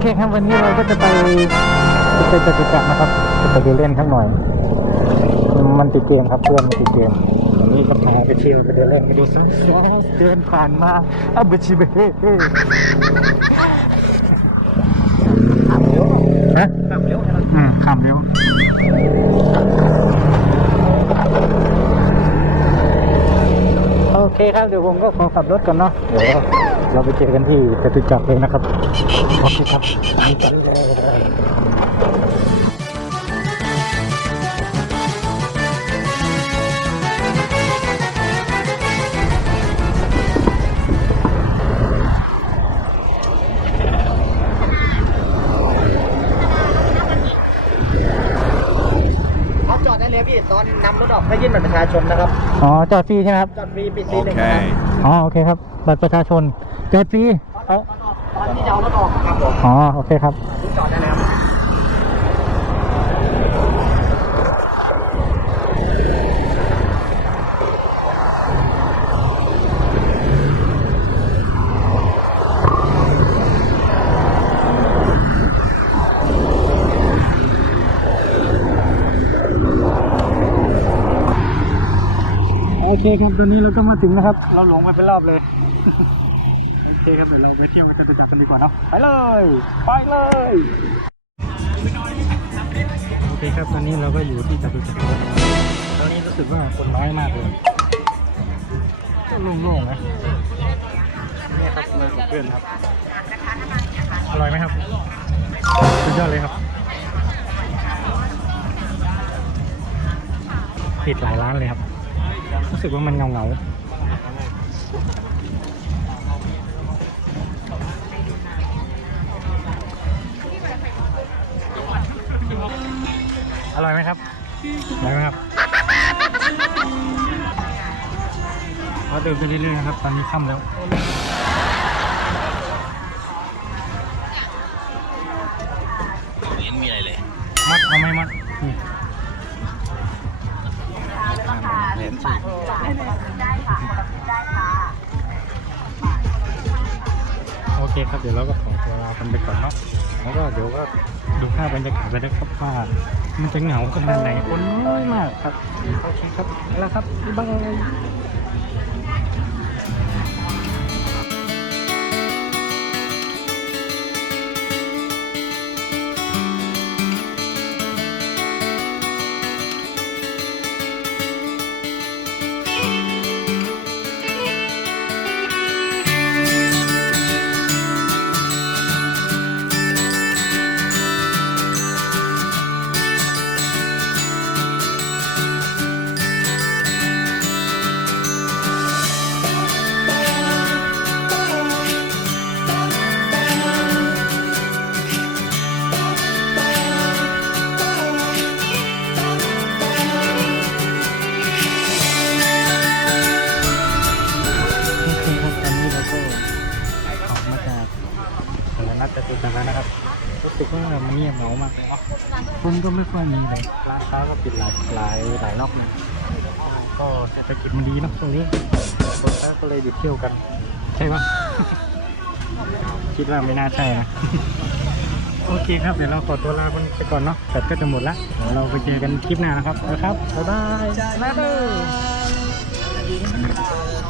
เคครับวันนี้เราก็จะไปจะไปจตุจักรนะครับจะไปดินเล่นข้างหน่อย มันติดเกมครับเพื่อนมันติดเกมวันนี้ก็พาไปเที่ยวไปเดินเล่นไปดูสวนๆเดินผ่านมาอับชิเบเฮ้ฮะขับเร็วนะครับอืมข้ามเร็วโอเคครับเดี๋ยวผมก็ขอขับรถก่อนเนาะเดี๋ยว เราไปเจอกันที่จตุจักรเลยนะครับโอเคครับไปกันเลยเขาจอดได้เลยพี่ตอนนำรถออกให้ยื่นบัตรประชาชนนะครับ อ๋อ จอดฟรีใช่ไหมครับ จอดฟรีปิดซีหนึ่งนะครับอ๋อ โอเคครับ บัตรประชาชน จอดฟรีเอ้าตอนที่จะเอารถออกครับผมอ๋อโอเคครับจอดได้แล้วโอเคครับตอนนี้เราก็มาถึงนะครับ เราหลงไปเป็นรอบเลย โอเคครับเดี๋ยวเราไปเที่ยวจตุจักรกันดีกว่าเนาะไปเลย ไปเลย โอเคครับตอนนี้เราก็อยู่ที่จตุจักรแล้วตอนนี้รู้สึกว่าคนน้อยมากเลยก็โล่งๆนะนี่ครับมากับเพื่อนครับอร่อยไหมครับสุดยอดเลยครับปิดหลายร้านเลยครับรู้สึกว่ามันเงาเงา ร่อยไหมครับอร่อยไหมครับเราเดินไปเรื่อยๆนะครับ ตอนนี้ค่ำแล้วไม่มีอะไรเลยมัดเอาไหม่มัดนี่เห็นโอ เคครับเดี๋ยวเราก็ขอตัวลากันไปก่อนเนาะแล้วก็เดี๋ยวก็ดูภาพบรรยากาศไปนะครับว่ามันจะเหงาขนาดไหนคนน้อยมากครับโอเคครับไปแล้วครับบ๊ายบาย นัดจตุจักรแล้วนะครับรู้สึกว่ามันเงียบเหงามากคนก็ไม่ค่อยมีเลยร้านค้าก็ปิดหลายหลายหลายรอบเลยก็เศรษฐกิจมันดีเนะตรงนี้คนค้าก็เลยหยุดเที่ยวกันใช่ปะคิดว่าไม่น่าใช่นะโอเคครับ เดี๋ยวเราขอตัวลาไปก่อนเนาะแบตก็จะหมดละเดี๋ยวเราไปเจอกันคลิปหน้านะครับนะครับบ๊ายบายบ๊ายบาย